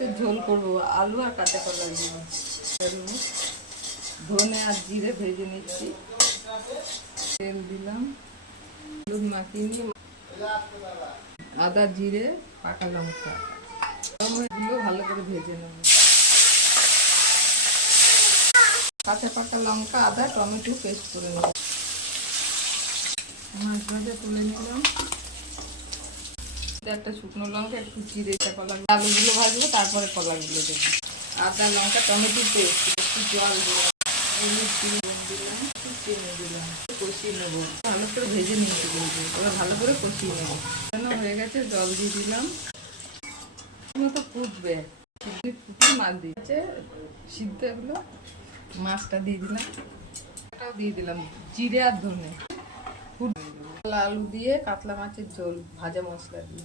মাছের ঝোল করবো, আলু আর কাঁচা কলা দিয়ে। ধনে আর জিরে ভেজে নিচ্ছি, তেল দিলাম, হলুদ মাখিয়ে নিয়ে আদা জিরে পাকা লঙ্কা এগুলো ভালো করে ভেজে নেব। কাঁচা পাকা লঙ্কা আদা টমেটো পেস্ট করে নেব। মাছ ভাজা তুলে নিলাম, একটা শুকনো লঙ্কা একটু জিরে কলা আলুগুলো ভাজবো, তারপরে কলাগুলো দেবো। আদা লঙ্কা টমেটো পেস্ট, একটু জল দিলাম, হলুদ দিলাম, একটু চিনি দিলাম, কষিয়ে নেবো। ভালো করে ভেজে নিয়েছি কিন্তু এবার ভালো করে কষিয়ে নেবো। হয়ে গেছে, জল দিয়ে দিলাম, মতো ফুটবে, ফুটিয়ে মাছ দিচ্ছে সিদ্ধ, এগুলো মাছটা দিয়ে দিলাম, এটাও দিয়ে দিলাম, জিরে আর ধনে, আলু দিয়ে কাতলা মাছের ঝোল ভাজা মশলা দিয়ে।